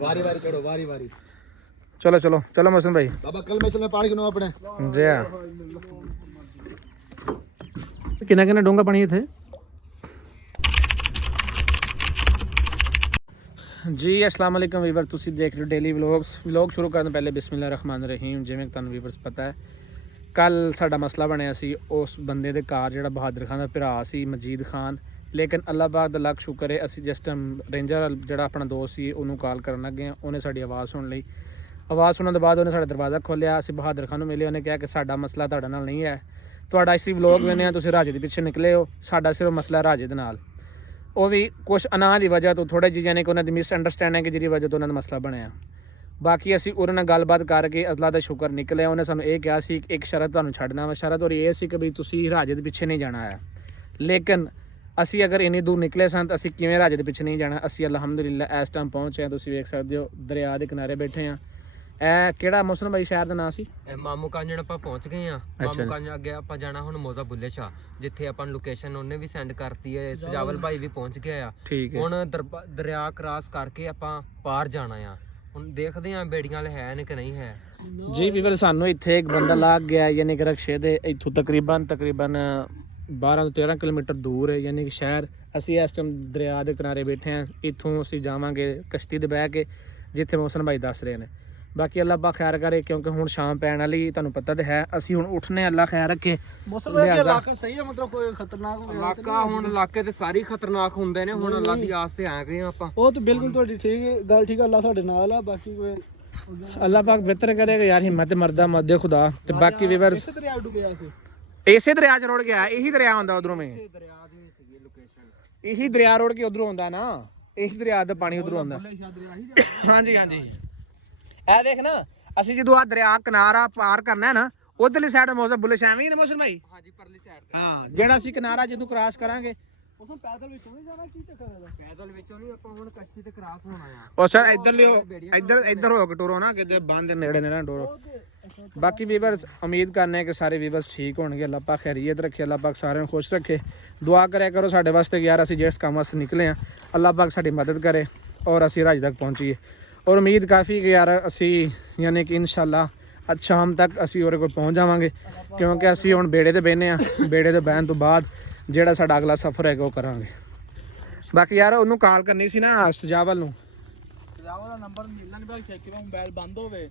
वारी वारी चढ़ो वारी वारी। चलो चलो चलो मोहसिन भाई। बाबा कल मैसल में पानी गिनो अपने। जी कितना कितना डूंगा पानी थे जी। अस्सलाम वालेकुम वीवर, तुसी देख रहे हो डेली व्लॉग शुरू करने पहले बिस्मिल्लाह रहमान रहीम। जिवें तुहानू वीवर्स पता है कल साडा मसला बनया सी उस बंदे दे घर जिहड़ा बहादुर खान दा भरा सी मजीद खान, लेकिन अल्लाह पाक दा लख शुक्र है असी जिस टाइम रेंजर जिहड़ा अपना दोस्त सी उन्होंने कॉल करन लगे उन्हें साडी आवाज़ सुन ली। आवाज़ सुनने के बाद उन्हें साडा दरवाज़ा खोलिया, असी बहादुर खान नूं मिले, उन्हें कहा कि साडा मसला तुहाडे नाल नहीं है, तुहाडा इसी व्लॉग वेने तुसीं राजे दे पिछे निकले हो, साडा सिर्फ मसला राजे दे नाल। वो भी कुछ अनाह की वजह तो थोड़े जी यानी कि उन्होंने मिसअंडरस्टैंडिंग जिहदी वजह तो उन्होंने मसला बनया। बाकी असी उन्होंने नाल गलबात करके अल्लाह दा शुक्र निकले। उन्हें सानू ये कहा सी एक शरत तुहानू छड्डना वा, शरत और ये सी कि भी तुसीं राजे दे पिछे नहीं जाना है। लेकिन असी अगर इन्नी दूर निकले सन तो असी किवें राजे दे पिछे नहीं जाना। असी अलहमदुलिल्लाह इस टाइम पहुँचे हैं, तुसीं वेख सकदे हो दरिया के किनारे बैठे हैं। ਇਹ ਕਿਹੜਾ ਮੌਸਮ ਭਾਈ ਸ਼ਹਿਰ ਦਾ ਨਾਂ ਸੀ? ਮਾਮੂ ਕਾਂਜਣ ਆਪਾਂ ਪਹੁੰਚ ਗਏ ਆ। ਮਾਮੂ ਕਾਂਜਣ ਅੱਗੇ ਆਪਾਂ ਜਾਣਾ ਹੁਣ ਮੋਜ਼ਾ ਬੁੱਲੇ ਸ਼ਾਹ, ਜਿੱਥੇ ਆਪਾਂ ਨੂੰ ਲੋਕੇਸ਼ਨ ਉਹਨੇ ਵੀ ਸੈਂਡ ਕਰਤੀ ਹੈ। ਸਜਾਵਲ ਭਾਈ ਵੀ ਪਹੁੰਚ ਗਿਆ ਆ। ਠੀਕ ਹੈ, ਹੁਣ ਦਰਿਆ ਕ੍ਰਾਸ ਕਰਕੇ ਆਪਾਂ ਪਾਰ ਜਾਣਾ ਆ। ਹੁਣ ਦੇਖਦੇ ਆ ਬੇੜੀਆਂ ਵਾਲੇ ਹੈ ਨੇ ਕਿ ਨਹੀਂ ਹੈ। ਜੀ ਵੀਰ ਸਾਨੂੰ ਇੱਥੇ ਇੱਕ ਬੰਦਾ ਲੱਗ ਗਿਆ, ਯਾਨੀ ਕਿ ਰਕਸ਼ੇ ਦੇ ਇੱਥੋਂ ਤਕਰੀਬਨ 12 ਤੋਂ 13 ਕਿਲੋਮੀਟਰ ਦੂਰ ਹੈ, ਯਾਨੀ ਕਿ ਸ਼ਹਿਰ। ਅਸੀਂ ਇਸ ਟਾਈਮ ਦਰਿਆ ਦੇ ਕਿਨਾਰੇ ਬੈਠੇ ਹਾਂ। ਇੱਥੋਂ ਅਸੀਂ ਜਾਵਾਂਗੇ ਕਸ਼ਤੀ 'ਤੇ ਬਹਿ ਕੇ ਜਿੱਥੇ ਮੌਸਮ ਭਾਈ ਦੱਸ ਰਹੇ ਨੇ। बाकी अल्लाह पा खैर करे क्योंकि हुण शाम पैण वाली तुहानू पता तो है। असी हुण उठने अल्लाह खैर रखे। मौसम इलाका सही है, मतलब कोई खतरनाक ਇਲਾਕਾ ਹੁਣ ਇਲਾਕੇ ਤੇ ਸਾਰੇ ਖਤਰਨਾਕ ਹੁੰਦੇ ਨੇ। ਹੁਣ ਅੱਲਾ ਦੀ ਆਸ ਤੇ ਆ ਗਏ ਆਪਾਂ। ਉਹ ਤਾਂ ਬਿਲਕੁਲ ਤੁਹਾਡੀ ਠੀਕ ਗੱਲ ਠੀਕ, ਅੱਲਾ ਸਾਡੇ ਨਾਲ ਆ। ਬਾਕੀ ਕੋਈ अल्लाह पाक बेहतर करेगा यार, हिम्मत मरदा मदे खुदा। ते बाकी वीवर ਇਸੇ ਦਰਿਆ ਡੁੱਬ ਗਿਆ ਸੀ, इसे दरिया च रुड़ गया। यही दरिया आंदा उधरों में, ਦਰਿਆ ਦੀ ਸੀਗੀ ਲੋਕੇਸ਼ਨ। यही दरिया रुड़ के उधरों आंदा ना, यही दरिया दा पानी उधरों आंदा। हाँ जी हाँ जी, ए देख ना ਅਸੀਂ ਜਦੋਂ ਆ ਦਰਿਆ ਕਿਨਾਰਾ ਪਾਰ ਕਰਨਾ ਹੈ ਨਾ ਉਧਰਲੀ ਸਾਈਡ ਮੌਸਮ ਬੁੱਲੇ ਸ਼ਾਹ ਵੀ ਨੇ ਮੌਸਮ ਭਾਈ। ਹਾਂਜੀ ਪਰਲੀ ਸਾਈਡ ਤੇ। ਹਾਂ ਜਿਹੜਾ ਅਸੀਂ ਕਿਨਾਰਾ ਜਦੋਂ ਕ੍ਰਾਸ ਕਰਾਂਗੇ ਉਸ ਨੂੰ ਪੈਦਲ ਵਿੱਚੋਂ ਨਹੀਂ ਜਾਣਾ, ਕੀ ਚੱਕਰ ਹੈ? ਪੈਦਲ ਵਿੱਚੋਂ ਨਹੀਂ, ਆਪਾਂ ਹੁਣ ਕਸ਼ਤੀ ਤੇ ਕ੍ਰਾਸ ਹੋਣਾ ਆ। ਉਹ ਸਰ ਇੱਧਰ ਹੋ ਕੇ ਟੁਰੋ ਨਾ, ਕਿਤੇ ਬੰਦ ਦੇ ਨੇੜੇ ਨਾ ਟੁਰੋ। ਬਾਕੀ ਵੀਵਰਸ ਉਮੀਦ ਕਰਨੇ ਕਿ ਸਾਰੇ ਵੀਵਰਸ ਠੀਕ ਹੋਣਗੇ। ਅੱਲਾਹ ਪਾਕ ਖੈਰੀਅਤ ਰੱਖੇ, ਅੱਲਾਹ ਪਾਕ ਸਾਰਿਆਂ ਨੂੰ ਖੁਸ਼ ਰੱਖੇ। ਦੁਆ ਕਰਿਆ ਕਰੋ ਸਾਡੇ ਵਾਸਤੇ ਯਾਰ, ਅਸੀਂ ਜਿਸ ਕੰਮ ਵਾਸਤੇ ਨਿਕਲੇ ਆ ਅੱਲਾਹ ਪਾਕ ਸਾਡੀ ਮਦਦ ਕਰੇ ਔਰ ਅਸੀਂ ਰਾਜ ਤੱਕ ਪਹੁੰਚੀਏ। और उम्मीद काफ़ी कि यार असी यानी कि इंशाल्लाह आज शाम तक असी और कोल पहुँच जावांगे, क्योंकि असी हुण बेड़े ते बहने आ। बेड़े ते बहन तो बाद जिहड़ा साडा अगला सफ़र है वो करांगे। बाकी यार उन्होंने कॉल करनी सी ना सजावल नूं, ਸਜਾਵਾ ਦਾ ਨੰਬਰ ਮਿਲਣਾ ਨਹੀਂ ਬਾਕੀ ਕਿ ਮੋਬਾਈਲ ਬੰਦ ਹੋਵੇ।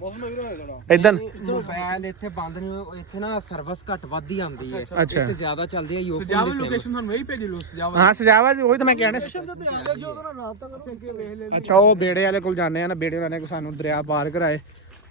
ਮੌਸਮ ਵਗੈਰਾ ਹੋਏਗਾ इधर ਮੋਬਾਈਲ ਇੱਥੇ ਬੰਦ ਨਹੀਂ, ਇੱਥੇ ਨਾ ਸਰਵਿਸ ਘੱਟ ਵੱਧ ਹੀ ਆਉਂਦੀ ਹੈ। ਅੱਛਾ। ਇੱਥੇ ਜ਼ਿਆਦਾ ਚੱਲਦੀ ਹੈ ਯੂਫੋਨ ਸਜਾਵਾ ਦੀ ਲੋਕੇਸ਼ਨ ਤੁਹਾਨੂੰ ਇਹੀ ਭੇਜੀ ਲੋ। ਸਜਾਵਾ हाँ सजावल वही तो मैं कहना। ਲੋਕੇਸ਼ਨ ਤੇ ਆ ਜਾਓ, ਉਹਦਾ ਰਾਬਤਾ ਕਰੋ, ਅੱਗੇ ਵੇਖ ਲੈ। अच्छा वो बेड़े वाले को जाने ना, बेड़े वाले को सानू दरिया पार कराए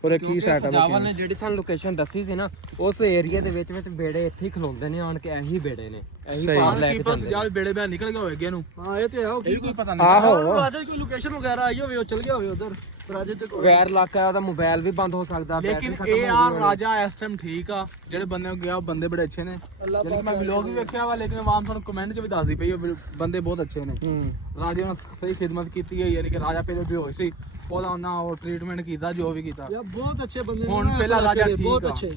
और की सेटअप ਸਜਾਵਲ ਨੇ ਜਿਹੜੀ ਸਾਨੂੰ ਲੋਕੇਸ਼ਨ ਦੱਸੀ ਸੀ ਨਾ, ਉਸ ਏਰੀਆ ਦੇ ਵਿੱਚ ਬੇੜੇ ਇੱਥੇ ਹੀ ਖਲੋਂਦੇ ਨੇ ਆਣ ਕੇ। ਇਹੀ ਬੇੜੇ ਨੇ, ਇਹੀ ਪਾਰ ਲੈ ਕੇ ਜਾਂਦੇ ਨੇ। ਸਜਾਵ ਬੇੜੇ ਬੈ ਨਿਕਲ ਗਿਆ ਹੋਏਗੇ ਨੂੰ। ਹਾਂ ਇਹ ਤੇ ਹੈ, ਇਹ ਕੋਈ ਪਤਾ ਨਹੀਂ। ਆਹੋ ਰਾਜੇ ਕੋਈ ਲੋਕੇਸ਼ਨ ਵਗੈਰਾ ਆਈ ਹੋਵੇ, ਉਹ ਚਲ ਗਿਆ ਹੋਵੇ ਉਧਰ ਰਾਜੇ ਤੇ। ਗੈਰ ਇਲਾਕਾ ਦਾ ਮੋਬਾਈਲ ਵੀ ਬੰਦ ਹੋ ਸਕਦਾ। ਲੇਕਿਨ ਇਹ ਆ ਰਾਜਾ ਇਸ ਟਾਈਮ ਠੀਕ ਆ। ਜਿਹੜੇ ਬੰਦੇ ਗਿਆ ਉਹ ਬੰਦੇ ਬੜੇ ਅੱਛੇ ਨੇ। ਜਿਹੜੇ ਮੈਂ ਵਲੌਗ ਵੀ ਵੇਖਿਆ ਵਾ, ਲੇਕਿਨ ਆਵਾਮ ਤੁਹਾਨੂੰ ਕਮੈਂਟ 'ਚ ਵੀ ਦੱਸਦੀ ਪਈ ਉਹ ਬੰਦੇ ਬਹੁਤ ਅੱਛੇ ਨੇ। ਰਾਜੇ ਨੇ ਸਹੀ ਖਿਦਮਤ ਕੀਤੀ ਹੈ, ਯਾਨੀ ਕਿ ਰਾਜਾ ਪਹਿਲੇ ਬੇਹੋਸ਼ ਸੀ, ਉਹਦਾ ਉਹਨਾਂ ਉਹ ਟ੍ਰੀਟਮੈਂਟ ਕੀਤਾ ਜੋ ਵੀ ਕੀਤਾ। ਬਹੁਤ ਅੱਛੇ ਬੰਦੇ ਹੁਣ ਪਹਿਲਾ ਰਾਜਾ ਠੀਕ ਬਹੁਤ ਅੱਛੇ।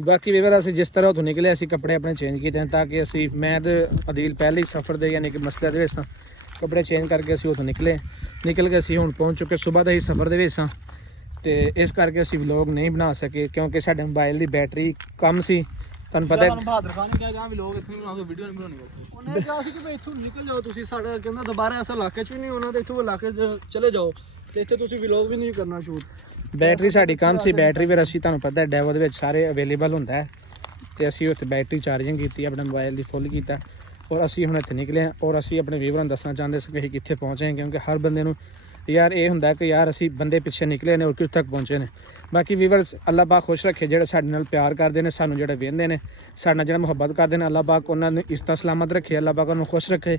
ਬਾਕੀ ਵੀਰ ਅਸੀਂ ਜਿਸ ਤਰ੍ਹਾਂ ਉੱਥੋਂ ਨਿਕਲੇ ਅਸੀਂ ਕੱਪੜੇ ਆਪਣੇ ਚੇਂਜ ਕੀਤੇ ਹਨ ਤਾਂ ਕਿ ਅਸੀਂ ਮੈਂ ਤੇ ਅਦੀਲ ਪਹਿਲੇ ਹੀ ਸਫ਼ਰ ਦੇ ਯਾਨੀ ਕਿ ਮਸਲੇ ਦੇ ਵਿੱਚ ਕੱਪੜੇ ਚੇਂਜ ਕਰਕੇ ਅਸੀਂ ਉੱਥੋਂ ਨਿਕਲ ਕੇ ਅਸੀਂ ਹੁਣ ਪਹੁੰਚ ਚੁੱਕੇ ਸਵੇਰ ਦਾ ਹੀ ਸਫ਼ਰ ਦੇ ਵਿੱਚ ਸਾਂ। ਤੇ ਇਸ ਕਰਕੇ ਅਸੀਂ ਵਲੌਗ ਨਹੀਂ ਬਣਾ ਸਕੇ ਕਿਉਂਕਿ ਸਾਡੇ ਮੋਬਾਈਲ ਦੀ ਬੈਟਰੀ ਕਮ ਸੀ। ਤੁਹਾਨੂੰ ਪਤਾ ਹੈ ਬਹਾਦਰ ਖਾਨ ਨੇ ਕਿਹਾ ਜਾਂ ਵਲੌਗ ਇੱਥੇ ਬਣਾ ਕੇ ਵੀਡੀਓ ਨਹੀਂ ਬਣਾਉਣੀ। ਉਹਨੇ ਕਿਹਾ ਸੀ ਕਿ ਭਈ ਇੱਥੋਂ ਨਿਕਲ ਜਾਓ ਤੁਸੀਂ, ਸਾਡਾ ਕਹਿੰਦਾ ਦੁਬਾਰਾ ਐਸਾ ਇਲਾਕੇ 'ਚ ਵੀ ਨਹੀਂ ਉਹਨਾਂ ਦੇ, ਇੱਥੋਂ ਇਲਾਕੇ 'ਚ ਚਲੇ ਜਾਓ ਤੇ ਇੱਥੇ ਤੁਸੀਂ ਵਲੌਗ ਵੀ ਨਹੀਂ ਕਰਨਾ ਸ਼ੂਟ। ਬੈਟਰੀ ਸਾਡੀ ਕਮ ਸੀ। ਬੈਟਰੀ ਫਿਰ ਅਸੀਂ ਤੁਹਾਨੂੰ ਪਤਾ ਡੈਵੋ ਦੇ ਵਿੱਚ ਸਾਰੇ ਅਵੇਲੇਬਲ ਹੁੰਦਾ ਹੈ ਤੇ ਅਸੀਂ ਉੱਥੇ ਬੈਟਰੀ ਚਾਰਜਿੰਗ ਕੀਤੀ, ਆਪਣੇ ਮੋਬਾਈਲ ਦੀ ਫੁੱਲ ਕੀਤਾ ਔਰ ਅਸੀਂ ਹੁਣ ਇੱਥੇ ਨਿਕਲੇ ਹਾਂ। ਔਰ ਅਸੀਂ ਆਪਣੇ ਵੀਵਰਾਂ ਨੂੰ ਦੱਸਣਾ ਚਾਹੁੰਦੇ ਸੀ ਕਿ ਅਸੀਂ ਕਿੱਥੇ ਪਹੁੰਚੇ ਹਾਂ, ਕਿਉਂਕਿ ਹਰ ਬੰਦੇ ਨੂੰ ਯਾਰ ਇਹ ਹੁੰਦਾ ਕਿ ਯਾਰ ਅਸੀਂ ਬੰਦੇ ਪਿੱਛੇ ਨਿਕਲੇ ਨੇ ਔਰ ਕਿੱਥੇ ਤੱਕ ਪਹੁੰਚੇ ਨੇ। ਬਾਕੀ ਵੀਵਰਸ ਅੱਲਾਹ ਪਾਕ ਖੁਸ਼ ਰੱਖੇ, ਜਿਹੜੇ ਸਾਡੇ ਨਾਲ ਪਿਆਰ ਕਰਦੇ ਨੇ, ਸਾਨੂੰ ਜਿਹੜੇ ਵੇਖਦੇ ਨੇ, ਸਾਡੇ ਨਾਲ ਜਿਹੜਾ ਮੁਹੱਬਤ ਕਰਦੇ ਨੇ, ਅੱਲਾਹ ਪਾਕ ਉਹਨਾਂ ਨੂੰ ਇਸਤਾ ਸਲਾਮਤ ਰੱਖੇ, ਅੱਲਾਹ ਪਾਕ ਉਹਨੂੰ ਖੁਸ਼ ਰੱਖੇ।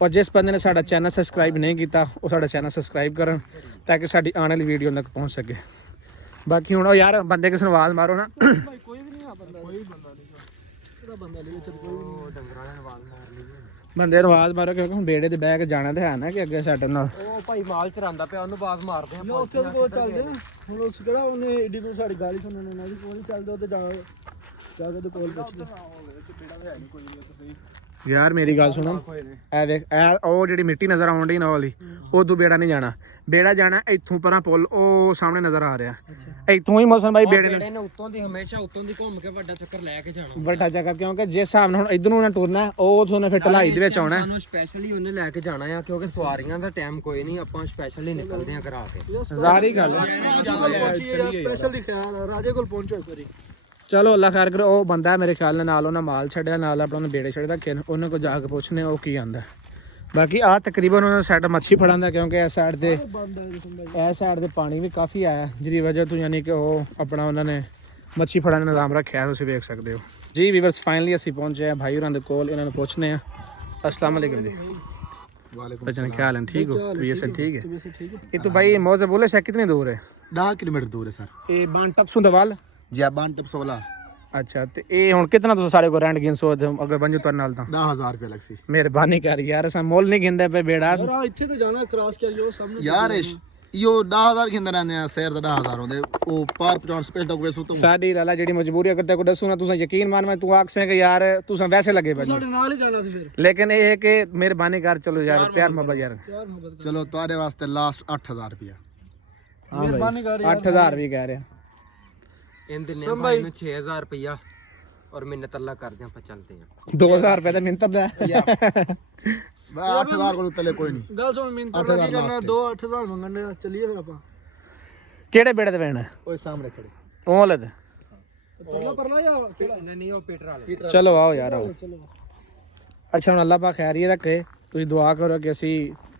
ਔਰ ਜਿਸ ਬੰਦੇ ਨੇ ਸਾਡਾ ਚੈਨਲ ਸਬਸਕ੍ਰਾਈਬ ਨਹੀਂ ਕੀਤਾ ਉਹ ਸਾਡਾ ਚੈਨਲ ਸਬਸਕ੍ਰਾਈਬ ਕਰਨ ਤਾਂ ਕਿ ਸਾਡੀ ਆਉਣ ਵਾਲੀ ਵੀਡੀਓ ਤੱਕ ਪਹੁੰਚ ਸਕੇ। ਬਾਕੀ ਹੁਣ ਯਾਰ ਬੰਦੇ ਕਿਸੇ ਨੂੰ ਆਵਾਜ਼ ਮਾਰੋ ਨਾ। ਕੋਈ ਵੀ ਨਹੀਂ ਆ ਬੰਦਾ, ਕੋਈ ਬੰਦਾ ਨਹੀਂ ਇਹਦਾ ਬੰਦਾ ਨਹੀਂ ਚੱਲ ਕੋਈ ਵੀ ਡੰਗਰਾਂ ਨੇ ਆਵਾਜ਼ ਮਾਰ ਲਈ। ਬੰਦੇ ਨੂੰ ਆਵਾਜ਼ ਮਾਰੋ ਕਿਉਂਕਿ ਹੁਣ ਬੇੜੇ ਤੇ ਬਹਿ ਕੇ ਜਾਣਾ ਤੇ ਹੈ ਨਾ ਕਿ ਅੱਗੇ ਸਾਡੇ ਨਾਲ। ਉਹ ਭਾਈ ਮਾਲ ਚਰਾਂਦਾ ਪਿਆ, ਉਹਨੂੰ ਆਵਾਜ਼ ਮਾਰਦੇ ਆ। ਲੋ ਉੱਥੇ ਕੋਲ ਚੱਲਦੇ ਆ ਹੁਣ। ਉਸ ਕਿਹੜਾ ਉਹਨੇ ਏਡੀ ਕੋਲ ਸਾਡੀ ਗਾਲੀ ਸੁਣਨ ਨਾਲ ਕੋਲ ਚੱਲਦੇ ਉਹਦੇ ਜਾ ਕੇ ਕੋਲ ਪੁੱਛਦੇ। ਯਾਰ ਮੇਰੀ ਗੱਲ ਸੁਣੋ, ਐ ਵੇਖ ਇਹ ਉਹ ਜਿਹੜੀ ਮਿੱਟੀ ਨਜ਼ਰ ਆਉਣ ਡਈ ਨਾ ਉਹ ਵਾਲੀ, ਉਦੋਂ ਬੇੜਾ ਨਹੀਂ ਜਾਣਾ। ਬੇੜਾ ਜਾਣਾ ਇੱਥੋਂ ਪਰਾਂ ਪੁੱਲ ਉਹ ਸਾਹਮਣੇ ਨਜ਼ਰ ਆ ਰਿਹਾ, ਇੱਥੋਂ ਹੀ ਮੌਸਮ ਬਾਈ ਬੇੜੇ ਬੇੜੇ ਨੇ ਉੱਤੋਂ ਦੀ ਹਮੇਸ਼ਾ ਉੱਤੋਂ ਦੀ ਘੁੰਮ ਕੇ ਵੱਡਾ ਚੱਕਰ ਲੈ ਕੇ ਜਾਣਾ। ਵੱਡਾ ਜਗ੍ਹਾ, ਕਿਉਂਕਿ ਜਿਸ ਹਿਸਾਬ ਨਾਲ ਹੁਣ ਇਧਰ ਨੂੰ ਨਾ ਟੁਰਨਾ ਉਹ ਉਥੋਂ ਨੇ ਫਿਰ ਢਲਾਈ ਦੇ ਵਿੱਚ ਆਉਣਾ। ਸਾਨੂੰ ਸਪੈਸ਼ਲੀ ਉਹਨੇ ਲੈ ਕੇ ਜਾਣਾ ਆ, ਕਿਉਂਕਿ ਸਵਾਰੀਆਂ ਦਾ ਟਾਈਮ ਕੋਈ ਨਹੀਂ, ਆਪਾਂ ਸਪੈਸ਼ਲੀ ਨਿਕਲਦੇ ਆ ਕਰਾ ਕੇ। ਜ਼ਾਰੀ ਗੱਲ ਸਪੈਸ਼ਲ ਦੀ ਖਿਆਲ ਰਾਜੇ ਕੋਲ ਪਹੁੰਚੋ ਇੱਕ ਵਾਰੀ। ਚਲੋ ਅੱਲਾ ਖੈਰ ਕਰੇ। ਉਹ ਬੰਦਾ ਮੇਰੇ ਖਿਆਲ ਨਾਲ ਉਹਨਾਂ ਮਾਲ ਛੱਡਿਆ, ਨਾਲ ਆਪਣਾ ਉਹਨੇ ਬੇੜੇ ਛੱਡਦਾ ਕਿਨ, ਉਹਨਾਂ ਕੋਲ ਜਾ ਕੇ ਪੁੱਛਨੇ ਉਹ ਕੀ ਆਂਦਾ। ਬਾਕੀ ਆ ਤਕਰੀਬਨ ਉਹਨਾਂ ਸਾਈਡ ਮੱਛੀ ਫੜਨ ਦਾ, ਕਿਉਂਕਿ ਇਸ ਸਾਈਡ ਤੇ ਪਾਣੀ ਵੀ ਕਾਫੀ ਆਇਆ, ਜਿਹਦੀ ਵਜ੍ਹਾ ਤੋਂ ਯਾਨੀ ਕਿ ਉਹ ਆਪਣਾ ਉਹਨਾਂ ਨੇ ਮੱਛੀ ਫੜਨ ਦਾ ਨਿਜ਼ਾਮ ਰੱਖਿਆ, ਤੁਸੀਂ ਵੇਖ ਸਕਦੇ ਹੋ ਜੀ। ਵੀਵਰਸ ਫਾਈਨਲੀ ਅਸੀਂ ਪਹੁੰਚੇ ਆ ਭਾਈ ਹੋਰਾਂ ਦੇ ਕੋਲ, ਇਹਨਾਂ ਨੂੰ ਪੁੱਛਨੇ ਆ। अस्सलाम वालेकुम जी। वालेकुम क्या हाल है, ठीक हो? तबीयत से ठीक है? ये तो भाई मौजा बोले से कितनी दूर है? 10 किलोमीटर दूर है सर। ये बान टपसों दवाल। जी बान टिप 16। अच्छा तो ये हुन कितना तुस सारे को रेंट गिन सो अगर बंजू तर नाल ता 10000 रुपए लग सी। मेहरबानी कर यार, असा मोल नहीं गिनदे पे बेड़ा ਯਾਰ ਇੱਥੇ ਤੇ ਜਾਣਾ ਕ੍ਰਾਸ ਕਰਿਓ ਸਾਹਮਣੇ यार यो 10000 खिंदे रहंदे आ, शहर दा 10000 होंदे ओ पार पहुंच स्पेशल तक वेसो तो साडी लाला जेडी मजबूरी अगर ते को दसू ना तुसा यकीन मान मैं तू आख से कि यार तुसा वैसे लगे भाई, ਸਾਡੇ ਨਾਲ ਹੀ ਜਾਣਾ ਸੀ ਫਿਰ। लेकिन ये है कि मेहरबानी कर चलो यार, प्यार मोहब्बत यार। चलो तुम्हारे वास्ते लास्ट 8000 रुपया। हां भाई 8000 भी कह रहे हैं। इन दिने भाई ਨੂੰ 6000 ਰੁਪਇਆ ਔਰ ਮਿੰਨਤ ਅੱਲਾ ਕਰਦੇ ਆਪਾਂ ਚੱਲਦੇ ਆ। 2000 रुपए तो मिनत दा 8000 को तले कोई नहीं। ਗੱਲ ਸੁਣ ਮਿੰਟ ਤਾਂ ਕੀ ਕਰਨਾ, 2-8000 ਮੰਗਣ ਦੇ, ਚੱਲੀਏ ਫਿਰ ਆਪਾਂ। केड़े बेड़े ते बैठना ओए सामने खड़े। ओ वाले ते ਪਰਲਾ ਜਾਂ ਨਹੀਂ ਉਹ ਪੀਟਰ ਵਾਲੇ। चलो आओ यार आओ। अच्छा ਹੁਣ ਅੱਲਾਹ ਪਾਕ ਖੈਰ ਹੀ ਰੱਖੇ, ਤੁਸੀਂ ਦੁਆ ਕਰੋ ਕਿ ਅਸੀਂ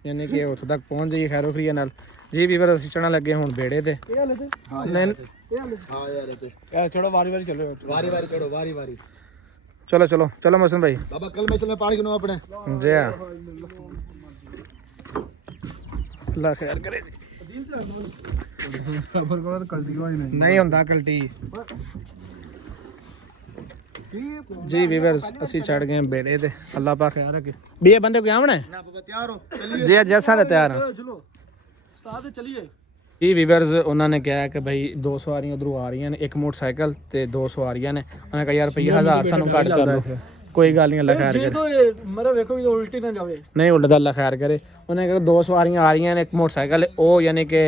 ਯਾਨੀ ਕਿ ਉੱਥੇ ਤੱਕ ਪਹੁੰਚ ਜਾਈਏ ਖੈਰੋ ਖਰੀਏ ਨਾਲ ਜੀ। ਵੀਵਰ ਅਸੀਂ ਚੜਨ ਲੱਗੇ ਹੁਣ ਬੇੜੇ ਤੇ। ਇਹ ਹਲੇ ਤੇ ਨਹੀਂ हां यार ते ਯਾਰ ਚੜੋ ਵਾਰੀ ਵਾਰੀ ਚਲੋ, वारी वारी चढ़ो वारी वारी। चलो चलो चलो मोहसिन भाई बाबा कल में चलने पानी गिनो अपने। जी हाँ अल्लाह खैर करे जी। ਸਬਰ ਕਰੋ ਤਾਂ ਕਲਤੀ ਹੋਈ ਨਹੀਂ। नहीं ਹੁੰਦਾ ਕਲਟੀ जी। ਵੀਵਰਸ ਅਸੀਂ ਚੜ ਗਏ ਬੇੜੇ ਤੇ, ਅੱਲਾਹ ਪਾਕ ਖੈਰ ਰੱਖੇ। ਵੀ ਇਹ ਬੰਦੇ ਕੋਈ ਆਵਣਾ ਹੈ ना बाबा तैयार हो चलिए। ਜੀ ਜੈਸਾ ਦਾ ਤਿਆਰ ਹਾਂ ਚਲੋ ਉਸਤਾਦ ਚੱਲੀਏ। ਜੀ। ਵੀਵਰਸ ਉਹਨਾਂ ਨੇ ਕਿਹਾ ਕਿ ਭਾਈ 2 ਸਵਾਰੀਆਂ ਉਧਰੋਂ ਆ ਰਹੀਆਂ ਨੇ, ਇੱਕ ਮੋਟਰਸਾਈਕਲ ਤੇ 2 ਸਵਾਰੀਆਂ ਨੇ। ਉਹਨੇ ਕਿਹਾ ਯਾਰ ਰੁਪਈਆ 1000 ਸਾਨੂੰ ਘੱਟ ਕਰ ਦਿਓ। ਕੋਈ ਗੱਲ ਨਹੀਂ, ਅੱਲਾਹ ਖੈਰ ਜੇ ਕਰੇ। ਤੋਂ ਇਹ ਮਰੇ ਵੇਖੋ ਵੀ ਉਲਟੀ ਨਾ ਜਾਵੇ। ਨਹੀਂ ਉਲਟਾ, ਅੱਲਾਹ ਖੈਰ ਕਰੇ। ਉਹਨੇ ਕਿਹਾ 2 ਸਵਾਰੀਆਂ ਆ ਰਹੀਆਂ ਨੇ, ਇੱਕ ਮੋਟਰਸਾਈਕਲ ਉਹ ਯਾਨੀ ਕਿ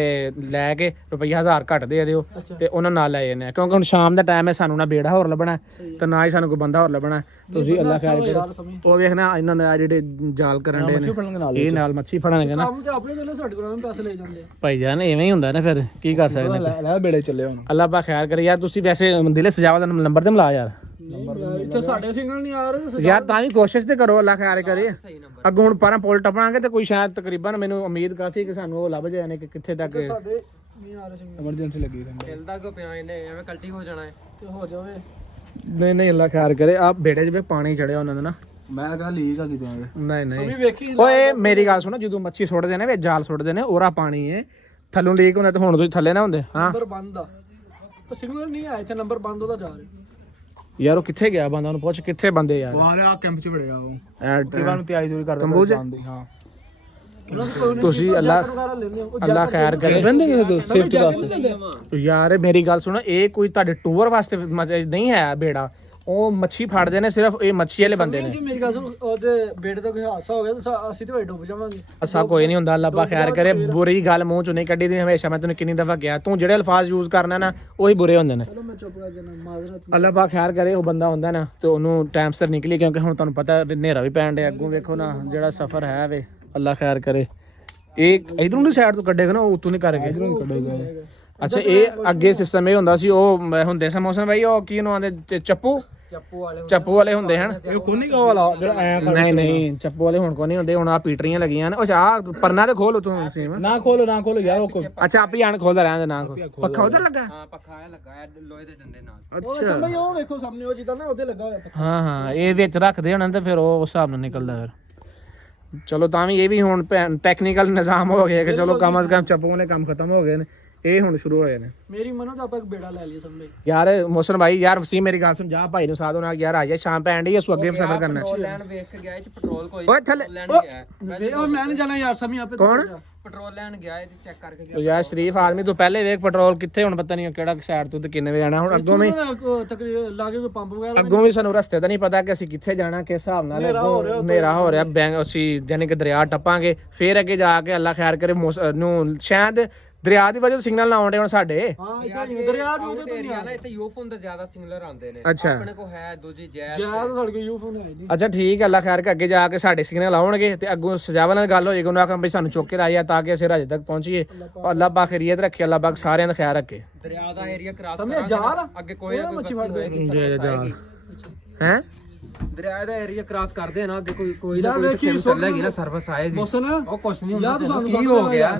ਲੈ ਕੇ ਰੁਪਈਆ 1000 ਘੱਟ ਦੇ ਦਿਓ ਤੇ ਉਹਨਾਂ ਨਾਲ ਲੈ ਜਾਂਦੇ ਆ, ਕਿਉਂਕਿ ਹੁਣ ਸ਼ਾਮ ਦਾ ਟਾਈਮ ਹੈ, ਸਾਨੂੰ ਨਾ ਬੇੜਾ ਹੋਰ ਲੱਭਣਾ ਤੇ ਨਾ ਹੀ ਸਾਨੂੰ ਕੋਈ ਬੰਦਾ ਹੋਰ ਲੱਭਣਾ। ਤੁਸੀਂ ਅੱਲਾਹ ਖੈਰ ਕਰੇ। ਉਹ ਵੇਖਣਾ ਇਹਨਾਂ ਨੇ ਆ ਜਿਹੜੇ ਜਾਲ ਕਰਨ ਦੇ ਨੇ, ਇਹ ਨਾਲ ਮੱਛੀ ਫੜਨਗੇ ਨਾ। ਕੰਮ ਤੇ ਆਪਣੇ ਚੱਲੇ, ਸਾਡੇ ਕੋਲੋਂ ਪੈਸੇ ਲੈ ਜਾਂਦੇ। ਭਾਈ ਜਾਨ ਇਵੇਂ ਹੀ ਹੁੰਦਾ ਨਾ, ਫਿਰ ਕੀ ਕਰ ਸਕਦੇ ਨੇ। ਲੈ ਬੇੜੇ ਚੱਲੇ ਹੁਣ। ਅੱਲਾਹ ਪਾਕ ਖੈਰ ਕਰੇ। ਯਾਰ ਤੁਸੀਂ ਵੈਸੇ ਦਿਲੇ ਸਜਾਵਤ ਦਾ ਨੰਬਰ ਤੇ ਮਿਲਾ ਯਾਰ, ਇੱਥੇ ਸਾਡੇ ਸਿਗਨਲ ਨਹੀਂ ਆ ਰਹੇ। ਯਾਰ ਤਾਂ ਵੀ ਕੋਸ਼ਿਸ਼ ਤੇ ਕਰੋ, ਅੱਲਾਹ ਖੈਰ ਕਰੇ। ਸਹੀ ਨੰਬਰ ਅੱਗੋਂ ਹੁਣ ਪਰਾਂ ਪੁਲ ਟੱਪਾਂਗੇ ਤੇ ਕੋਈ ਸ਼ਾਇਦ ਤਕਰੀਬਨ ਮੈਨੂੰ ਉਮੀਦ ਕਾਫੀ ਕਿ ਸਾਨੂੰ ਉਹ ਲੱਭ ਜਾਣੇ ਕਿ ਕਿੱਥੇ ਤੱਕ ਸਾਡੇ ਨਹੀਂ ਆ ਰਹੇ ਸਿਗਨਲ। ਐਮਰਜੈਂਸੀ ਲੱਗੀ ਰਹਿੰਦੀ ਚੱਲਦਾ ਕਿਉਂ ਪਿਆ ਇਹਨੇ, ਐਵੇਂ ਕਲਟੀ ਹੋ ਜਾਣਾ ਹੈ। ਤੇ ਹੋ ਜਾਵੇ। ਨਹੀਂ ਨਹੀਂ ਅੱਲਾਹ ਖੈਰ ਕਰੇ। ਆ ਬੇੜੇ 'ਚ ਵੀ ਪਾਣੀ ਚੜਿਆ ਉਹਨਾਂ ਦਾ ਨਾ। ਮੈਂ ਕਹਾਂ ਲੀਕ ਆ ਕਿਤੇ ਨਹੀਂ ਵੀ ਨਹੀਂ ਵੇਖੀ ਓਏ ਮੇਰੀ ਗੱਲ ਸੁਣੋ, ਜਦੋਂ ਮੱਛੀ ਸੁੱਟਦੇ ਨੇ ਵੇ ਜਾਲ ਸੁੱਟਦੇ ਨੇ, ਉਹਰਾ ਪਾਣੀ ਹੈ ਥੱਲੋਂ ਲੀਕ ਹੁੰਦਾ ਤੇ ਹੁਣ ਤੁਸੀਂ ਥੱਲੇ ਨਾ ਹੁੰਦੇ। ਹਾਂ ਨੰਬਰ ਬੰਦ ਆ ਤੇ ਸਿਗਨਲ ਨਹੀਂ ਆਇਆ, ਇੱਥੇ ਨੰਬਰ ਬੰਦ ਉਹਦਾ ਜਾ ਰਿਹਾ। ਯਾਰ ਉਹ ਕਿੱਥੇ ਗਿਆ ਬੰਦਾ, ਉਹਨੂੰ ਪੁੱਛ ਕਿੱਥੇ ਬੰਦੇ ਯਾਰ। ਬਾਹਰ ਆ ਕੈਂਪ 'ਚ ਵੜਿਆ ਉਹ। ਐਕਟਿਵਾ ਨੂੰ ਤਿਆਰੀ ਦੂਰੀ ਕਰਦਾ ਤੰਬੂ 'ਚ? ਹਾਂ। ਤੁਸੀਂ ਅੱਲਾਹ ਖੈਰ ਕਰੇ। ਸੇਫਟੀ ਵਾਸਤੇ ਯਾਰ ਮੇਰੀ ਗੱਲ ਸੁਣੋ, ਇਹ ਕੋਈ ਤੁਹਾਡੇ ਟੂਰ ਵਾਸਤੇ ਨਹੀਂ ਹੈ ਬੇੜਾ। ਉਹ ਮੱਛੀ ਫੜਦੇ ਨੇ, ਸਿਰਫ ਇਹ ਮੱਛੀ ਵਾਲੇ ਬੰਦੇ ਨੇ। ਜੀ ਮੇਰੀ ਗੱਲ ਸੁਣ, ਉਹਦੇ ਬੇੜੇ ਦਾ ਕੋਈ ਹਾਦਸਾ ਹੋ ਗਿਆ ਤਾਂ ਅਸੀਂ ਤੇ ਡੁੱਬ ਜਾਵਾਂਗੇ। ਅਸਾ ਕੋਈ ਨਹੀਂ ਹੁੰਦਾ, ਅੱਲਾਹ ਪਾਕ ਖੈਰ ਕਰੇ। ਬੁਰੀ ਗੱਲ ਮੂੰਹ ਚੋਂ ਨਹੀਂ ਕੱਢੀ ਦੀ ਹਮੇਸ਼ਾ। ਮੈਂ ਤੈਨੂੰ ਕਿੰਨੀ ਦਫਾ ਕਿਹਾ, ਤੂੰ ਜਿਹੜੇ ਅਲਫਾਜ਼ ਯੂਜ਼ ਕਰਨਾ ਨਾ ਉਹੀ ਬੁਰੇ ਹੁੰਦੇ ਨੇ। ਚਲੋ ਮੈਂ ਚੁੱਪ ਕਰ ਜਾਣਾ, ਮਾਜ਼ਰਤ। ਅੱਲਾਹ ਪਾਕ ਖੈਰ ਕਰੇ। ਉਹ ਬੰਦਾ ਹੁੰਦਾ ਨਾ ਤੇ ਉਹਨੂੰ ਟਾਈਮ ਸਿਰ ਨਿਕਲੀ, ਕਿਉਂਕਿ ਹੁਣ ਤੁਹਾਨੂੰ ਪਤਾ ਹਨੇਰਾ ਵੀ ਪੈਣ ਡਿਆ ਅੱਗੋਂ। ਵੇਖੋ ਨਾ ਜਿਹੜਾ ਸਫ਼ਰ ਹੈ ਵੇ, ਅੱਲਾਹ ਖੈਰ ਕਰੇ। ਇਹ ਇਧਰੋਂ ਦੀ ਸਾਈਡ ਤੋਂ ਕੱਢੇਗਾ ਨਾ, ਉਹ ਉਤੋਂ ਨਹੀਂ ਕਰਕੇ ਇਧਰੋਂ ਕੱਢੇਗਾ। ਅੱਛਾ ਇਹ ਅੱਗੇ ਸਿਸਟਮ ਇਹ ਹੁੰਦਾ ਸੀ, ਉਹ ਹੁੰਦੇ ਸੀ ਮੌਸਮ ਬਾਈ, ਉਹ ਕੀ ਉਹਨੂੰ ਆਂਦੇ ਚੱਪੂ ਚੱਪੂ ਵਾਲੇ ਹੁੰਦੇ ਹਨ। ਇਹ ਕੋਨੀ ਕਾ ਵਾਲਾ ਜਿਹੜਾ ਐ ਨਹੀਂ ਨਹੀਂ ਚੱਪੂ ਵਾਲੇ ਹੁਣ ਕੋ ਨਹੀਂ ਹੁੰਦੇ, ਹੁਣ ਆ ਪੀਟਰੀਆਂ ਲੱਗੀਆਂ ਨੇ। ਉਹ ਆ ਪਰਨਾ ਤੇ ਖੋਲ ਤੂੰ ਸੇਮ। ਨਾ ਖੋਲੋ ਯਾਰ ਉਹ। ਅੱਛਾ ਆਪੀ ਆਣ ਖੋਲਦਾ ਰਹਿੰਦੇ ਨਾ ਖੋਲ। ਪੱਖਾ ਉਧਰ ਲੱਗਾ? ਹਾਂ ਪੱਖਾ ਆਇਆ ਲੱਗਾ ਹੈ ਲੋਹੇ ਦੇ ਡੰਡੇ ਨਾਲ। ਉਹ ਸਮਝ ਉਹ ਵੇਖੋ ਸਾਹਮਣੇ ਉਹ ਜਿੱਦਾਂ ਨਾ ਉਹਦੇ ਲੱਗਾ ਹੋਇਆ ਪੱਖਾ। ਹਾਂ ਹਾਂ ਇਹ ਵਿੱਚ ਰੱਖਦੇ ਹੋਣਾ ਤੇ ਫਿਰ ਉਹ ਉਸ ਹਿਸਾਬ ਨਾਲ ਨਿਕਲਦਾ ਫਿਰ। ਚਲੋ ਤਾਂ ਵੀ ਇਹ ਵੀ ਹੁਣ ਟੈਕਨੀਕਲ ਨਿਜ਼ਾਮ ਹੋ ਗਿਆ ਕਿ ਚਲੋ ਕਮ ਅਜ਼ ਕਮ ਚੱਪੂ ਵਾਲੇ ਕੰਮ ਖਤਮ ਹੋ ਗਏ ਨੇ, ਇਹ ਹੁਣ ਸ਼ੁਰੂ ਹੋਏ ਨੇ। ਮੇਰੀ ਮਨੋ ਤਾਂ ਆਪਾਂ ਇੱਕ ਬੇੜਾ ਲੈ ਲਈਏ ਸਮਝੇ। ਯਾਰ ਮੋਸਨ ਭਾਈ, ਯਾਰ ਵਸੀਮ ਮੇਰੀ ਗੱਲ ਸੁਣ, ਜਾ ਭਾਈ ਨੂੰ ਸਾਧ ਹੋਣਾ ਯਾਰ, ਆ ਜਾ ਸ਼ਾਮ ਪੈਣ ਡਈ, ਅਸੂ ਅੱਗੇ ਸਫ਼ਰ ਕਰਨਾ। ਪੈਟਰੋਲ ਲੈਣ ਵੇਖ ਕੇ ਗਿਆ ਇਹ ਚ ਪੈਟਰੋਲ ਕੋਈ ਓਏ ਥੱਲੇ ਲੈਣ ਗਿਆ ਉਹ ਮੈਂ ਨਹੀਂ ਜਾਣਾ ਯਾਰ, ਸਮੀ ਆਪੇ। ਕੌਣ? ਪੈਟਰੋਲ ਲੈਣ ਗਿਆ ਇਹ ਚੈੱਕ ਕਰਕੇ ਗਿਆ ਤੂੰ ਯਾਰ ਸ਼ਰੀਫ ਆਦਮੀ ਤੂੰ ਪਹਿਲੇ ਵੇਖ ਪੈਟਰੋਲ ਕਿੱਥੇ ਹੁਣ ਪਤਾ ਨਹੀਂ ਕਿਹੜਾ ਸਾਈਡ ਤੋਂ ਤੇ ਕਿੰਨੇ ਵਜੇ ਜਾਣਾ ਹੁਣ ਅੱਗੋਂ ਵੀ ਤਕਰੀਬਨ ਲਾਗੇ ਕੋਈ ਪੰਪ ਵਗੈਰਾ ਅੱਗੋਂ ਵੀ ਸਾਨੂੰ ਰਸਤੇ ਦਾ ਨਹੀਂ ਪਤਾ ਕਿ ਅਸੀਂ ਕਿੱਥੇ ਜਾਣਾ ਕਿਸ ਹਿਸਾਬ ਨਾਲ ਹਨੇਰਾ ਹੋ ਰਿਹਾ ਬੈਂਕ ਅਸੀਂ ਯਾਨੀ ਕਿ ਦਰਿਆ ਟੱਪਾਂਗੇ ਫੇਰ ਅੱਗੇ ਜਾ ਕੇ ਅੱਲਾ ਖੈਰ ਕਰੇ ਨੂੰ ਸ਼ਾਇਦ ਦਰਿਆ ਦੀ ਵਜ੍ਹਾ ਤੋਂ ਸਿਗਨਲ ਨਾ ਆਉਂਦੇ ਹੁਣ ਸਾਡੇ ਹਾਂ ਇਦਾਂ ਦਰਿਆ ਦੇ ਉੱਤੇ ਏਰੀਆ ਨਾ ਇੱਥੇ ਯੂਫੋਨ ਦਾ ਜ਼ਿਆਦਾ ਸਿੰਗਲਰ ਆਉਂਦੇ ਨੇ ਅੱਛਾ। ਆਪਣੇ ਕੋ ਹੈ ਦੂਜੀ ਜੈਜ਼ ਜਿਆਦਾ ਸਾਡੇ ਕੋਲ ਯੂਫੋਨ ਹੈ ਨਹੀਂ ਅੱਛਾ ਠੀਕ ਹੈ ਅੱਲਾ ਖੈਰ ਕੇ ਅੱਗੇ ਜਾ ਕੇ ਸਾਡੇ ਸਿਗਨਲ ਆਉਣਗੇ ਤੇ ਅੱਗੋਂ ਸਜਾਵਲ ਨਾਲ ਗੱਲ ਹੋ ਜਾਏਗੀ ਉਹਨਾਂ ਆਖਾਂ ਬਈ ਸਾਨੂੰ ਚੁੱਕ ਕੇ ਲਾਇਆ ਤਾਂ ਕਿ ਅਸੀਂ ਰਾਜੇ ਤੱਕ ਪਹੁੰਚੀਏ ਅੱਲਾ ਪਾਕ ਖੈਰੀਅਤ ਰੱਖੇ ਅੱਲਾ ਪਾਕ ਸਾਰਿਆਂ ਦਾ ਖਿਆਲ ਰੱਖੇ ਦਰਿਆ ਦਾ ਏਰੀਆ ਕ੍ਰਾਸ ਸਮਝਿਆ ਜਾਲ ਅੱਗੇ ਕੋਈ ਨਾ ਕੋਈ ਮੱਛੀ ਬਸਤੀ ਫੜਦੇ ਹੋਏਗੀ, ਜਾਲ। ਸਰਵਿਸ ਆਏਗੀ। ਹੈ ਦਰਿਆ ਦਾ ਏਰੀਆ ਕ੍ਰਾਸ ਕਰਦੇ ਆ ਨਾ ਅੱਗੇ ਕੋਈ ਨਾ ਕੋਈ ਸਰਵਿਸ ਚੱਲੇਗੀ ਨਾ ਸਰਵਿਸ ਆਏਗੀ ਮੌਸਮ ਉਹ ਕੁਛ ਨਹੀਂ ਯਾਰ ਹੁੰਦਾ ਸਾਨੂੰ ਕੀ ਹੋ ਗਿਆ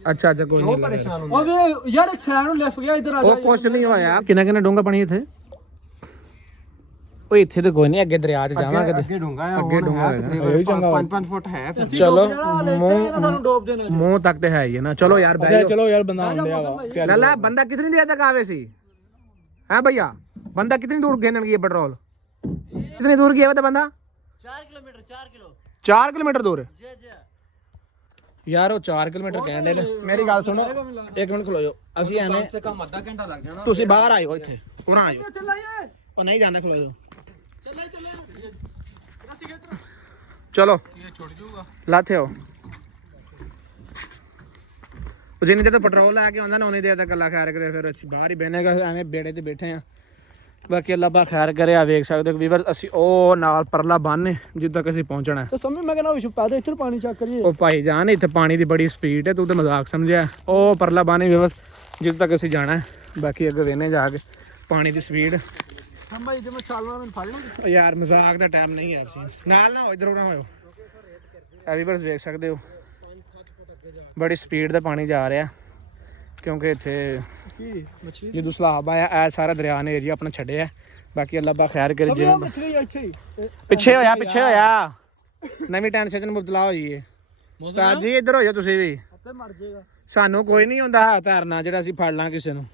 ਅੱਛਾ ਅੱਛਾ ਕੋਈ ਕਿਉਂ ਨਹੀਂ ਪਰੇਸ਼ਾਨ ਉਹ ਹੁੰਦਾ ਵੇ ਯਾਰ ਇੱਕ ਸਾਈਡ ਨੂੰ ਲਿਫਟ ਗਿਆ ਇੱਧਰ ਆ ਜਾ ਉਹ ਕੁਛ ਨਹੀਂ ਹੋਇਆ ਕਿੰਨਾ ਕਿੰਨਾ ਡੂੰਘਾ ਪਾਣੀ ਇੱਥੇ ਉਹ ਇੱਥੇ ਤੇ ਕੋਈ ਨਹੀਂ ਅੱਗੇ ਦਰਿਆ 'ਚ ਜਾਵਾਂਗੇ ਤੇ ਅੱਗੇ ਡੂੰਗਾ ਆ ਅੱਗੇ ਡੂੰਘਾ ਹੋਏਗਾ। ਇਹ ਵੀ ਚੰਗਾ ਹੋਇਆ। 5-5 ਫੁੱਟ ਹੈ ਫਿਰ। ਚਲੋ ਸਾਨੂੰ ਡੋਬ ਦੇਣਾ ਮੂੰਹ ਤੱਕ ਤੇ ਹੈ ਹੀ ਹੈ ਨਾ ਚਲੋ ਯਾਰ ਬਹਿ ਜਾਓ ਚਲੋ ਯਾਰ ਬੰਦਾ ਆਉਂਦਿਆ ਵਾ ਲੱਲਾ ਬੰਦਾ कितनी देर तक आवे सी है भैया बंदा कितनी दूर गेनन गया पेट्रोल कितनी दूर गया बंदा 4 किलोमीटर दूर यार वो 4 किलोमीटर कहने ले मेरी गल सुनो एक मिनट खलो जाओ ਅਸੀਂ ਐਵੇਂ ਕਮ ਸੇ ਕਮ ਅੱਧਾ ਘੰਟਾ ਲੱਗ ਜਾਣਾ ਤੁਸੀਂ ਬਾਹਰ ਆਇਓ ਇੱਥੇ ਉਰਾਂ ਆਇਓ ਉਹ ਨਹੀਂ ਜਾਣਾ ਖਲੋ ਜਾਓ ਚਲੋ ਇਹ ਛੁੱਟ ਜਾਊਗਾ ਲਾਥੇ ਆਓ ਉਹ ਜਿੰਨੀ ਦੇਰ ਤੱਕ ਪੈਟਰੋਲ ਲੈ ਕੇ ਆਉਂਦਾ ਨਾ ਉਨੀ ਦੇਰ ਤੱਕ ਅੱਲਾ ਖੈਰ ਕਰੇ ਫਿਰ ਅਸੀਂ ਬਾਹਰ ਹੀ ਬਹਿਣੇਗਾ ਐਵੇਂ ਬੇੜੇ ਤੇ ਬੈਠੇ ਆ ਬਾਕੀ ਅੱਲਾ ਬਾ ਖੈਰ ਕਰੇ ਆ ਵੇਖ ਸਕਦੇ ਹੋ ਵੀਵਰ ਅਸੀਂ ਉਹ ਨਾਲ ਪਰਲਾ ਬੰਨ ਜਿੱਦ ਤੱਕ ਅਸੀਂ ਪਹੁੰਚਣਾ ਤੇ ਸਮਝ ਮੈਂ ਕਹਿੰਦਾ ਵਿਸ਼ੂ ਪਾ ਦੇ ਇੱਧਰ ਪਾਣੀ ਚੱਕ ਕਰੀਏ ਉਹ ਭਾਈ ਜਾਨ ਇੱਥੇ ਪਾਣੀ ਦੀ ਬੜੀ ਸਪੀਡ ਹੈ ਤੂੰ ਤਾਂ ਮਜ਼ਾਕ ਸਮਝਿਆ ਉਹ ਪਰਲਾ ਬੰਨ ਵੀਵਰ ਜਿੱਦ ਤੱਕ ਅਸੀਂ ਜਾਣਾ ਬਾਕੀ ਅੱਗੇ ਵੇਨੇ ਜਾ ਕੇ ਪਾਣੀ ਦੀ ਸਪੀਡ ਹਮ ਭਾਈ ਜੇ ਮੈਂ ਚਾਲਵਾ ਮੈਨੂੰ ਫੜ ਲਵਾਂਗੇ ਉਹ ਯਾਰ ਮਜ਼ਾਕ ਦਾ ਟਾਈਮ ਨਹੀਂ ਹੈ ਅਸੀਂ ਨਾਲ ਨਾ ਇਧਰ ਨਾ ਹੋਇਓ ਵੀਵਰਸ ਵੇਖ ਸਕਦੇ ਹੋ ਬੜੀ ਸਪੀਡ ਦਾ ਪਾਣੀ ਜਾ ਰਿਹਾ ਕਿਉਂਕਿ ਇੱਥੇ ਕੀ ਮੱਛੀ ਜਦੋਂ ਸਲਾਬ ਆਇਆ ਇਹ ਸਾਰਾ ਦਰਿਆ ਨੇ ਏਰੀਆ ਆਪਣਾ ਛੱਡਿਆ ਬਾਕੀ ਅੱਲਾ ਬਾ ਖੈਰ ਕਰੇ ਜਿਵੇਂ ਮੱਛੀ ਇੱਥੇ ਹੀ ਪਿੱਛੇ ਹੋਇਆ ਨਵੀਂ ਟੈਨਸ਼ਨ ਚ ਮੁਬਤਲਾ ਹੋ ਜਾਈਏ ਉਸਤਾਦ ਜੀ ਇੱਧਰ ਹੋ ਜਾਓ ਤੁਸੀਂ ਵੀ ਆਪੇ ਮਰ ਜਾਏਗਾ ਸਾਨੂੰ ਕੋਈ ਨਹੀਂ ਹੁੰਦਾ ਹੱਥ ਧਰਨਾ ਜਿਹੜਾ ਅਸੀਂ ਫੜ ਲਾਂ ਕਿਸੇ ਨੂੰ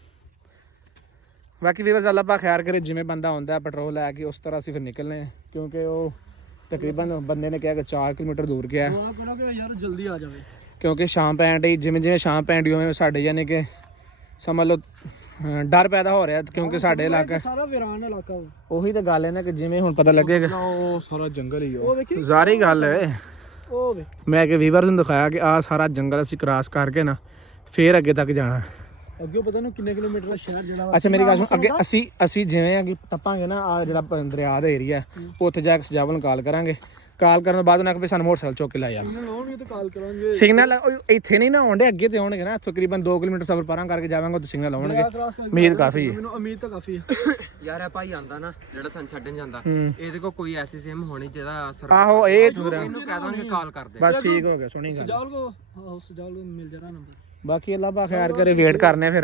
ਬਾਕੀ ਵੀਰਸ ਅੱਲਾ ਪਾ ਖੈਰ ਕਰੇ ਜਿਵੇਂ ਬੰਦਾ ਹੁੰਦਾ ਪੈਟਰੋਲ ਲੈ ਕੇ ਉਸ ਤਰ੍ਹਾਂ ਅਸੀਂ ਫਿਰ ਨਿਕਲਨੇ ਆ ਕਿਉਂਕਿ ਉਹ ਤਕਰੀਬਨ ਬੰਦੇ ਨੇ ਕਿਹਾ ਕਿ 4 ਕਿਲੋਮੀਟਰ ਦੂਰ ਗਿਆ ਦੁਆ ਕਰੋ ਕਿ ਯਾਰ ਜਲਦੀ ਆ ਜਾਵੇ ਕਿਉਂਕਿ ਸ਼ਾਮ ਪੈਣ ਡਈ ਜਿਵੇਂ ਸ਼ਾਮ ਪੈਣ ਡਈ ਉਵੇਂ ਸਾਡੇ ਯਾਨੀ ਕਿ ਸਮਝ ਲਓ ਡਰ ਪੈਦਾ ਹੋ ਰਿਹਾ ਕਿਉਂਕਿ ਸਾਡੇ ਇਲਾਕਾ ਸਾਰਾ ਵੀਰਾਨ ਇਲਾਕਾ ਉਹੀ ਤਾਂ ਗੱਲ ਹੈ ਨਾ ਕਿ ਜਿਵੇਂ ਹੁਣ ਪਤਾ ਲੱਗੇਗਾ ਉਹ ਸਾਰਾ ਜੰਗਲ ਹੀ ਉਹ ਵੇਖੀ ਜ਼ਾਰੀ ਗੱਲ ਹੈ ਉਹ ਵੇ ਮੈਂ ਕਿ ਵੀਵਰ ਨੂੰ ਦਿਖਾਇਆ ਕਿ ਆਹ ਸਾਰਾ ਜੰਗਲ ਅਸੀਂ ਕ੍ਰਾਸ ਕਰਕੇ ਨਾ ਫੇਰ ਅੱਗੇ ਤੱਕ ਜਾਣਾ ਅੱਗੇ ਪਤਾ ਨਹੀਂ ਕਿੰਨੇ ਕਿਲੋਮੀਟਰ ਦਾ ਸ਼ਹਿਰ ਜਿਹੜਾ ਅੱਛਾ ਮੇਰੀ ਗੱਲ ਸੁਣ ਅੱਗੇ ਅਸੀਂ ਜਿਵੇਂ ਅੱਗੇ ਟੱਪਾਂਗੇ ਨਾ ਆ ਜਿਹੜਾ ਦਰਿਆ ਦਾ ਏਰੀਆ ਉੱਥੇ ਜਾ ਕੇ ਸਜਾਵਲ ਨੂੰ ਕਾਲ ਕਰਾਂਗੇ ਕਾਲ ਕਰਨ ਤੋਂ ਬਾਅਦ ਉਹਨਾਂ ਕਿ ਸਾਨੂੰ ਮੋਟਰਸਾਈਕਲ ਚੁੱਕ ਕੇ ਲੈ ਜਾ ਲਾਉਣਗੇ ਤੇ ਕਾਲ ਕਰਾਂਗੇ ਸਿਗਨਲ ਇੱਥੇ ਨਹੀਂ ਨਾ ਆਉਂਦੇ ਅੱਗੇ ਤੇ ਆਉਣਗੇ ਨਾ ਤਕਰੀਬਨ 2 ਕਿਲੋਮੀਟਰ ਸਫ਼ਰ ਪਾਰਾਂ ਕਰਕੇ ਜਾਵਾਂਗੇ ਤੇ ਸਿਗਨਲ ਆਉਣਗੇ ਉਮੀਦ ਕਾਫੀ ਹੈ ਮੈਨੂੰ ਉਮੀਦ ਤਾਂ ਕਾਫੀ ਹੈ ਯਾਰ ਇਹ ਭਾਈ ਆਂਦਾ ਨਾ ਜਿਹੜਾ ਸਾਨੂੰ ਛੱਡਣ ਜਾਂਦਾ ਹੂੰ। ਇਹਦੇ ਕੋਲ ਕੋਈ ਐਸੀ ਸਿਮ ਹੋਣੀ ਜਿਹਦਾ ਆਹੋ ਇਹ ਇਹਨੂੰ ਕਹਿ ਦਾਂਗੇ ਕਾਲ ਕਰ ਦੇ ਬਸ ਠੀਕ ਹੋ ਗਿਆ ਸੁਣੀ ਗੱਲ ਸਜਾਲ ਕੋ ਮਿਲ ਜਾਣਾ ਨੰਬਰ ਬਾਕੀ ਅੱਲਾ ਬਾ ਖੈਰ ਕਰੇ ਵੇਟ ਕਰਨੇ ਫਿਰ